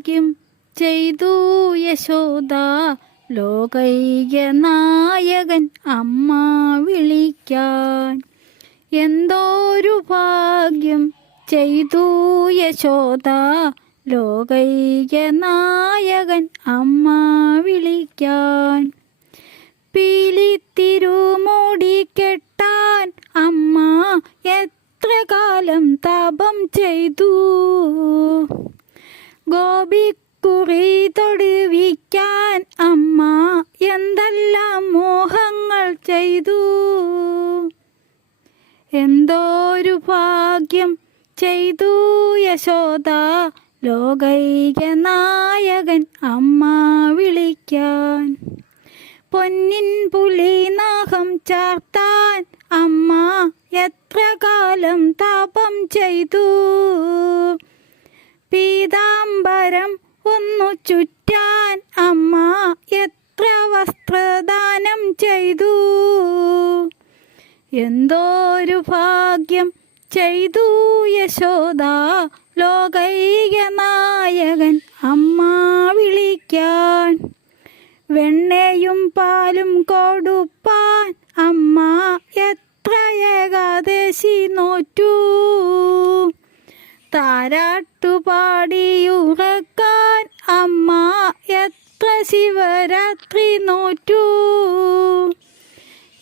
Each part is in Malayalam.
ഭാഗ്യം ചെയ്തു യശോദ. ലോകൈക നായകൻ അമ്മ വിളിക്കാൻ. എന്തോരു ഭാഗ്യം ചെയ്തു യശോദ. ലോകൈക നായകൻ അമ്മ വിളിക്കാൻ. പീലിത്തിരുമൂടി കെട്ടാൻ അമ്മ എത്ര കാലം താപം ചെയ്തു. ഗോപിക്കുറി തൊടുവിക്കാൻ അമ്മ എന്തെല്ലാം മോഹങ്ങൾ ചെയ്തു? എന്തോരു ഭാഗ്യം ചെയ്തു യശോദ ലോകൈക നായകൻ അമ്മ വിളിക്കാൻ. പൊന്നിൻ പുലി നാഹം ചാർത്താൻ അമ്മ എത്ര കാലം താപം ചെയ്തു? പീതാംബരം ഒന്നു ചുറ്റാൻ അമ്മ എത്ര വസ്ത്രദാനം ചെയ്തു? എന്തോരു ഭാഗ്യം ചെയ്തു യശോദ ലോകൈക നായകൻ അമ്മ വിളിക്കാൻ. വെണ്ണയും പാലും കൊടുപ്പാൻ അമ്മ എത്ര ഏകാദശി നോറ്റു? താരാട്ടുപാടിയുറക്കാൻ അമ്മ എത്ര ശിവരാത്രി നോറ്റു.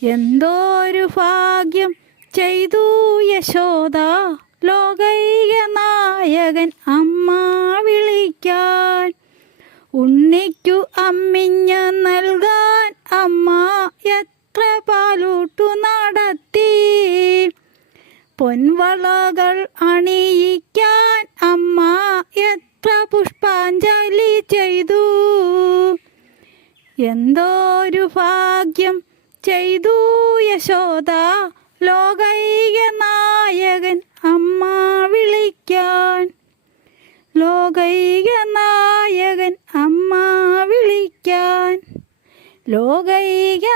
എന്തോരു ഭാഗ്യം ചെയ്തു യശോദ ലോകൈക നായകൻ അമ്മ വിളിക്കാൻ. ഉണ്ണിക്കു അമ്മിഞ്ഞ നൽകാൻ അമ്മ എത്ര പാലൂട്ടു നടത്തി. പൊൻവളകൾ അണിയിക്കാൻ എന്തോരു ഭാഗ്യം ചെയ്തു യശോദ. ലോകൈക നായകൻ അമ്മ വിളിക്കാൻ. ലോകൈക നായകൻ അമ്മ വിളിക്കാൻ. ലോകൈക